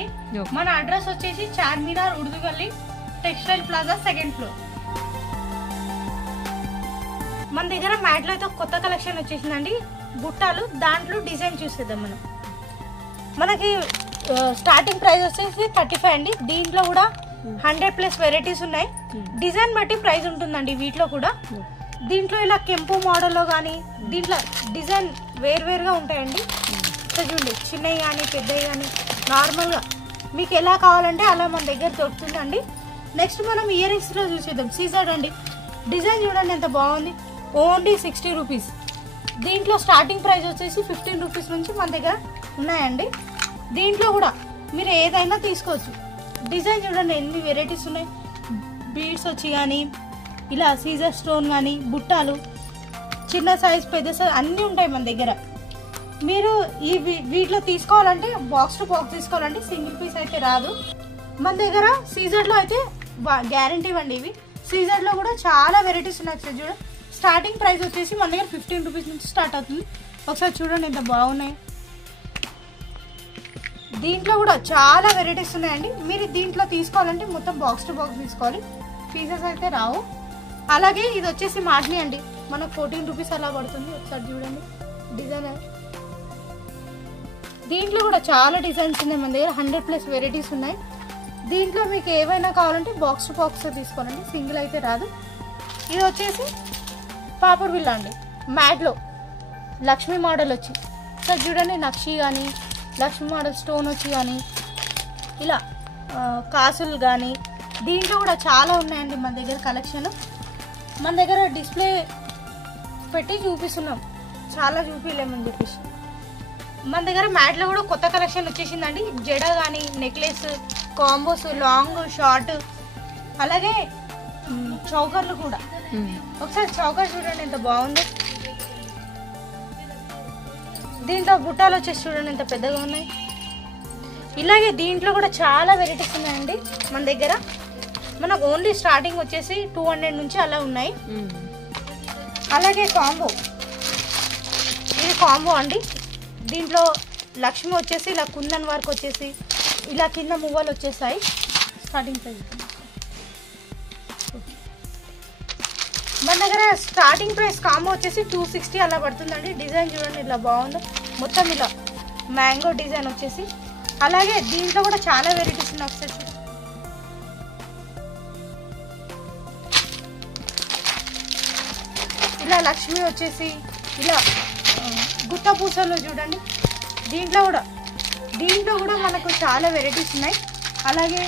అండి. మన అడ్రస్ వచ్చేసి చార్మినార్ ఉర్దుగల్లి టెక్స్టైల్ ప్లాజా 2nd ఫ్లోర్. మన దగ్గర మ్యాట్ లో అయితే కొత్త కలెక్షన్ వచ్చేసిందండి. బుట్టాలు దాంట్లో డిజైన్ చూసేద్దాం మనం. మనకి స్టార్టింగ్ ప్రైస్ వచ్చేసి 35 అండి. దీంట్లో కూడా 100+ వెరైటీస్ ఉన్నాయి. డిజైన్ బట్టి ప్రైస్ ఉంటుందండి వీటిలో కూడా. దీంట్లో ఇలా కెంపు మోడల్లో కానీ దీంట్లో డిజైన్ వేరువేరుగా ఉంటాయండి. చూడండి, చిన్నవి కానీ పెద్దవి కానీ నార్మల్గా మీకు ఎలా కావాలంటే అలా మన దగ్గర దొరుకుతుందండి. నెక్స్ట్ మనం ఇయర్ రింగ్స్లో చూసేద్దాం. సీజర్ అండి, డిజైన్ చూడండి ఎంత బాగుంది. Only 60 rupees. దీంట్లో స్టార్టింగ్ ప్రైస్ వచ్చేసి 15 రూపీస్ నుంచి మన దగ్గర ఉన్నాయండి. దీంట్లో కూడా మీరు ఏదైనా తీసుకోవచ్చు. డిజైన్ చూడండి ఎన్ని వెరైటీస్ ఉన్నాయి. బీడ్స్ వచ్చి కానీ ఇలా సీజర్ స్టోన్ కానీ బుట్టాలు చిన్న సైజ్ పెద్ద సైజ్ అన్నీ ఉంటాయి మన దగ్గర. మీరు ఈ వీటిలో తీసుకోవాలంటే బాక్స్ టు బాక్స్ తీసుకోవాలంటే సింగిల్ పీస్ అయితే రాదు మన దగ్గర. సీజర్లో అయితే గ్యారంటీ ఇవ్వండి. ఇవి సీజర్లో కూడా చాలా వెరైటీస్ ఉన్నాయి. చూడండి, స్టార్టింగ్ ప్రైస్ వచ్చేసి మన దగ్గర 15 రూపీస్ నుంచి స్టార్ట్ అవుతుంది. ఒకసారి చూడండి ఎంత బాగున్నాయి. దీంట్లో కూడా చాలా వెరైటీస్ ఉన్నాయండి. మీరు దీంట్లో తీసుకోవాలంటే మొత్తం బాక్స్ టు బాక్స్ తీసుకోవాలి, పీసెస్ అయితే రావు. అలాగే ఇది వచ్చేసి మాట్ని అండి, మనకు 14 రూపీస్ అలా పడుతుంది. ఒకసారి చూడండి డిజైన్. దీంట్లో కూడా చాలా డిజైన్స్ ఉన్నాయి మన దగ్గర. 100+ వెరైటీస్ ఉన్నాయి. దీంట్లో మీకు ఏవైనా కావాలంటే బాక్స్ టు బాక్స్ తీసుకోవాలండి, సింగిల్ అయితే రాదు. ఇది వచ్చేసి పాపడ్ బిల్ల అండి, మ్యాట్లో లక్ష్మీ మోడల్ వచ్చి. సార్ చూడండి, నక్షి కానీ లక్ష్మీ మోడల్ స్టోన్ వచ్చి కానీ ఇలా కాసులు కానీ దీంట్లో కూడా చాలా ఉన్నాయండి మన దగ్గర కలెక్షన్. మన దగ్గర డిస్ప్లే పెట్టి చూపిస్తున్నాం, చాలా చూపించలేమని చెప్పేసి. మన దగ్గర మ్యాట్లో కూడా కొత్త కలెక్షన్ వచ్చేసిందండి. జడ కానీ నెక్లెస్ కాంబోస్, లాంగ్ షార్ట్, అలాగే చౌకర్లు కూడా. ఒకసారి చౌకర్ చూడండి ఎంత బాగుంది. దీంట్లో బుట్టాలు వచ్చేసి చూడండి ఎంత పెద్దగా ఉన్నాయి. ఇలాగే దీంట్లో కూడా చాలా వెరైటీస్ ఉన్నాయండి మన దగ్గర. మనకు ఓన్లీ స్టార్టింగ్ వచ్చేసి 200 నుంచి అలా ఉన్నాయి. అలాగే కాంబో, ఇది కాంబో అండి. దీంట్లో లక్ష్మి వచ్చేసి ఇలా కుందన్ వర్క్ వచ్చేసి ఇలా కింద మువ్వలు వచ్చేసాయి. స్టార్టింగ్ ప్రైస్ మన దగ్గర స్టార్టింగ్ ప్రైస్ కాంబో వచ్చేసి 260 అలా పడుతుందండి. డిజైన్ చూడండి ఇలా బాగుంది, మొత్తం ఇలా మ్యాంగో డిజైన్ వచ్చేసి. అలాగే దీంట్లో కూడా చాలా వెరైటీస్ ఉన్నాయి. ఒకసారి చూడండి, ఇలా లక్ష్మి వచ్చేసి ఇలా గుత్త పూసలు చూడండి. దీంట్లో కూడా మనకు చాలా వెరైటీస్ ఉన్నాయి. అలాగే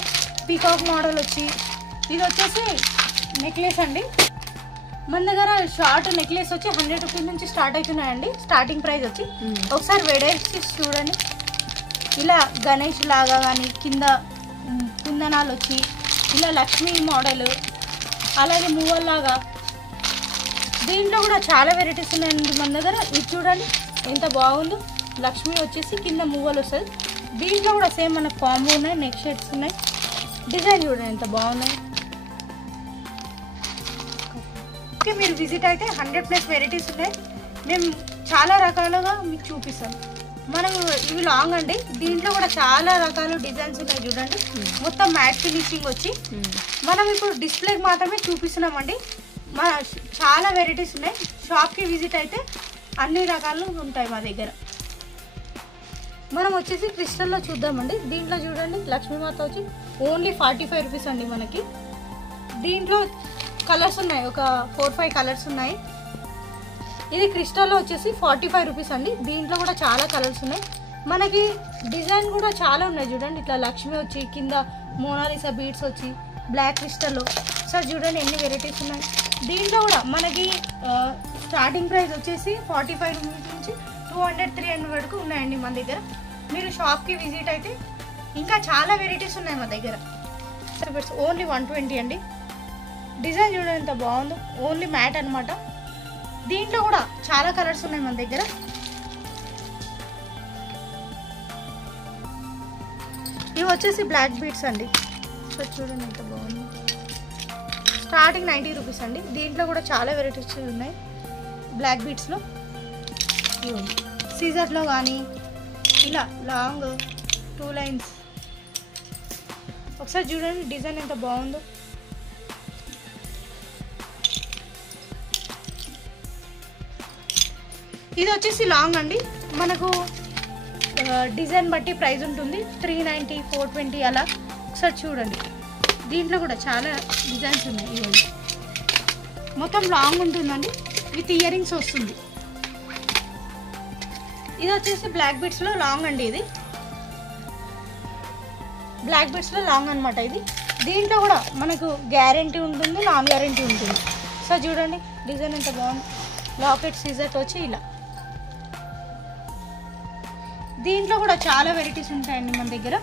పీకాక్ మోడల్ వచ్చి ఇది వచ్చేసి నెక్లెస్ అండి. మన దగ్గర షార్ట్ నెక్లెస్ వచ్చి 100 రూపీస్ నుంచి స్టార్ట్ అవుతున్నాయండి. స్టార్టింగ్ ప్రైస్ వచ్చి ఒకసారి వెరైటీ చూడండి. ఇలా గణేష్ లాగా కానీ కింద కుందనాలు వచ్చి ఇలా లక్ష్మీ మోడల్, అలాగే మువ్వల్లాగా దీంట్లో కూడా చాలా వెరైటీస్ ఉన్నాయండి మన దగ్గర. ఇది చూడండి ఎంత బాగుందో, లక్ష్మి వచ్చేసి కింద మువ్వలు వస్తుంది. దీంట్లో కూడా సేమ్ మనకు కాంబో ఉన్నాయి, నెక్ షేడ్స్ ఉన్నాయి. డిజైన్ చూడండి ఎంత బాగున్నాయి. ఓకే, మీరు విజిట్ అయితే 100+ వెరైటీస్ ఉన్నాయి. మేము చాలా రకాలుగా మీకు చూపిస్తాం. మనం ఇవి లాంగ్ అండి. దీంట్లో కూడా చాలా రకాల డిజైన్స్ ఉన్నాయి చూడండి. మొత్తం మ్యాట్ ఫినిషింగ్ వచ్చి మనం ఇప్పుడు డిస్ప్లేకి మాత్రమే చూపిస్తున్నామండి. చాలా వెరైటీస్ ఉన్నాయి. షాప్కి విజిట్ అయితే అన్ని రకాలు ఉంటాయి మా దగ్గర. మనం వచ్చేసి క్రిస్టల్లో చూద్దామండి. దీంట్లో చూడండి లక్ష్మీమాత వచ్చి ఓన్లీ 45 రూపీస్ అండి మనకి. దీంట్లో కలర్స్ ఉన్నాయి, ఒక 4-5 కలర్స్ ఉన్నాయి. ఇది క్రిస్టల్లో వచ్చేసి 45 రూపీస్ అండి. దీంట్లో కూడా చాలా కలర్స్ ఉన్నాయి. మనకి డిజైన్ కూడా చాలా ఉన్నాయి చూడండి. ఇట్లా లక్ష్మి వచ్చి కింద మోనాలిసా బీడ్స్ వచ్చి బ్లాక్ క్రిస్టల్లో. సార్ చూడండి ఎన్ని వెరైటీస్ ఉన్నాయి. దీంట్లో కూడా మనకి స్టార్టింగ్ ప్రైస్ వచ్చేసి 45 రూపీస్ నుంచి 200-300 వరకు ఉన్నాయండి మన దగ్గర. మీరు షాప్కి విజిట్ అయితే ఇంకా చాలా వెరైటీస్ ఉన్నాయి మా దగ్గర. ఓన్లీ 120 అండి. డిజైన్ చూడండి ఎంత బాగుందో, ఓన్లీ మ్యాట్ అనమాట. దీంట్లో కూడా చాలా కలర్స్ ఉన్నాయి మన దగ్గర. ఇవి వచ్చేసి బ్లాక్ బీడ్స్ అండి. సో చూడండి ఎంత బాగుంది. స్టార్టింగ్ 90 రూపీస్ అండి. దీంట్లో కూడా చాలా వెరైటీస్ ఉన్నాయి బ్లాక్ బీడ్స్లో. సీజర్లో కానీ ఇలా లాంగ్ 2 లైన్స్ ఒకసారి చూడండి డిజైన్ ఎంత బాగుందో. ఇది వచ్చేసి లాంగ్ అండి. మనకు డిజైన్ బట్టి ప్రైస్ ఉంటుంది. 390, 420 అలా. ఒకసారి చూడండి దీంట్లో కూడా చాలా డిజైన్స్ ఉన్నాయి. ఇవన్నీ మొత్తం లాంగ్ ఉంటుందండి, విత్ ఇయర్ రింగ్స్ వస్తుంది. ఇది వచ్చేసి బ్లాక్ బీడ్స్లో లాంగ్ అండి. ఇది బ్లాక్ బీడ్స్లో లాంగ్ అనమాట. ఇది దీంట్లో కూడా మనకు గ్యారంటీ ఉంటుంది, నాన్ గ్యారంటీ ఉంటుంది. సో చూడండి డిజైన్ ఎంత బాగుంది. లాకెట్ సీజర్ వచ్చి ఇలా. దీంట్లో కూడా చాలా వెరైటీస్ ఉంటాయండి మన దగ్గర.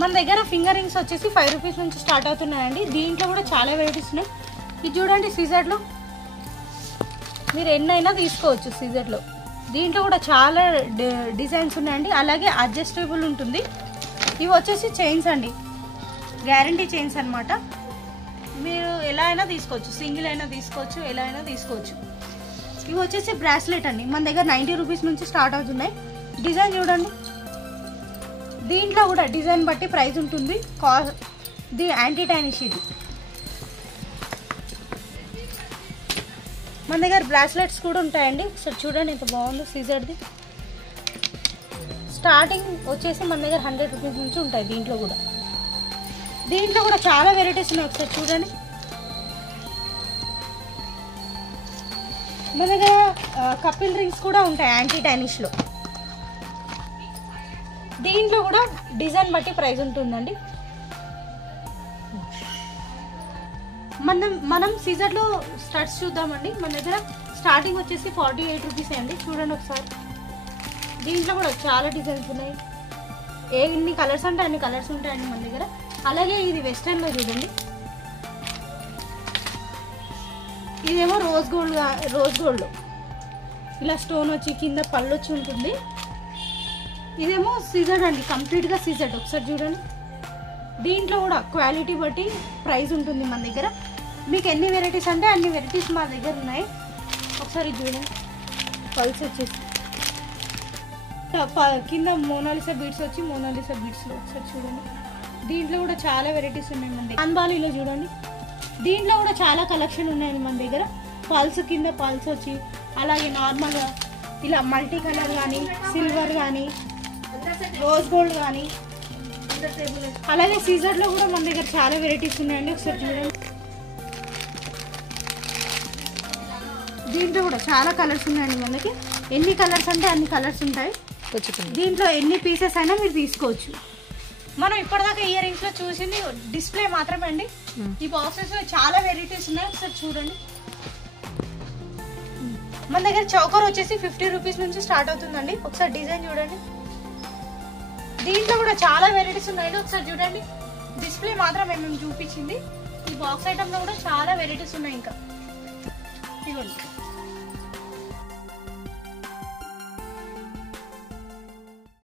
మన దగ్గర ఫింగర్ రింగ్స్ వచ్చేసి 5 రూపీస్ నుంచి స్టార్ట్ అవుతున్నాయండి. దీంట్లో కూడా చాలా వెరైటీస్ ఉన్నాయి. ఇది చూడండి సీజర్లో మీరు ఎన్నైనా తీసుకోవచ్చు. సీజర్లో దీంట్లో కూడా చాలా డిజైన్స్ ఉన్నాయండి. అలాగే అడ్జస్టబుల్ ఉంటుంది. ఇవి వచ్చేసి చైన్స్ అండి, గ్యారంటీ చైన్స్ అనమాట. మీరు ఎలా అయినా తీసుకోవచ్చు, సింగిల్ అయినా తీసుకోవచ్చు, ఎలా అయినా తీసుకోవచ్చు. ఇవి వచ్చేసి బ్రాస్లెట్ అండి. మన దగ్గర 90 రూపీస్ నుంచి స్టార్ట్ అవుతున్నాయి. డిజైన్ చూడండి. దీంట్లో కూడా డిజైన్ బట్టి ప్రైస్ ఉంటుంది. The anti tarnish. ఇది మన దగ్గర బ్రాస్లెట్స్ కూడా ఉంటాయండి. ఒకసారి చూడండి ఎంత బాగుందో. సీజర్ది స్టార్టింగ్ వచ్చేసి మన దగ్గర 100 రూపీస్ నుంచి ఉంటాయి. దీంట్లో కూడా చాలా వెరైటీస్ ఉన్నాయి. ఒకసారి చూడండి. మన దగ్గర కపిల్ రింగ్స్ కూడా ఉంటాయి యాంటీ టైనిష్లో. దీంట్లో కూడా డిజైన్ బట్టి ప్రైస్ ఉంటుందండి. మనం సీజర్లో స్టడ్స్ చూద్దామండి. మన దగ్గర స్టార్టింగ్ వచ్చేసి 48 రూపీస్ అండి. చూడండి ఒకసారి. దీంట్లో కూడా చాలా డిజైన్స్ ఉన్నాయి. ఎన్ని కలర్స్ అంటే అన్ని కలర్స్ ఉంటాయండి మన దగ్గర. అలాగే ఇది వెస్టర్న్లో చూడండి. ఇదేమో రోజ్ గోల్డ్ ఇలా స్టోన్ వచ్చి కింద పళ్ళు వచ్చి ఉంటుంది. ఇదేమో సీజర్ అండి, కంప్లీట్గా సీజర్. ఒకసారి చూడండి. దీంట్లో కూడా క్వాలిటీ బట్టి ప్రైస్ ఉంటుంది మన దగ్గర. మీకు ఎన్ని వెరైటీస్ అంటే అన్ని వెరైటీస్ మా దగ్గర ఉన్నాయి. ఒకసారి చూడండి. పల్స్ వచ్చేసి కింద మోనాలిసా బీడ్స్ వచ్చి మోనాలిసా బీడ్స్లో ఒకసారి చూడండి. దీంట్లో కూడా చాలా వెరైటీస్ ఉన్నాయి మన దగ్గర. అన్బాలీలో చూడండి. దీంట్లో కూడా చాలా కలెక్షన్ ఉన్నాయండి మన దగ్గర. పల్స్ కింద పల్స్ వచ్చి అలాగే నార్మల్గా ఇలా మల్టీ కలర్ కానీ, సిల్వర్ కానీ, రోజ్ గోల్డ్ కానీ, అలాగే సీజర్లో కూడా మన దగ్గర చాలా వెరైటీస్ ఉన్నాయండి. ఒకసారి చూడండి. దీంట్లో కూడా చాలా కలర్స్ ఉన్నాయండి మనకి. ఎన్ని కలర్స్ అంటే అన్ని కలర్స్ ఉంటాయి. దీంట్లో ఎన్ని పీసెస్ అయినా మీరు తీసుకోవచ్చు. మనం ఇప్పటిదాకా ఇయర్ రింగ్స్లో చూసింది డిస్ప్లే మాత్రమే అండి. ఈ బాక్సెస్లో చాలా వెరైటీస్ ఉన్నాయి. ఒకసారి చూడండి. మన దగ్గర చౌకర్ వచ్చేసి 50 రూపీస్ నుంచి స్టార్ట్ అవుతుందండి. ఒకసారి డిజైన్ చూడండి. దీంట్లో కూడా చాలా వెరైటీస్ ఉన్నాయండి. ఒకసారి చూడండి. డిస్ప్లే మాత్రమే మేము చూపించింది. ఈ బాక్స్ ఐటమ్లో కూడా చాలా వెరైటీస్ ఉన్నాయి. ఇంకా ఇవ్వండి.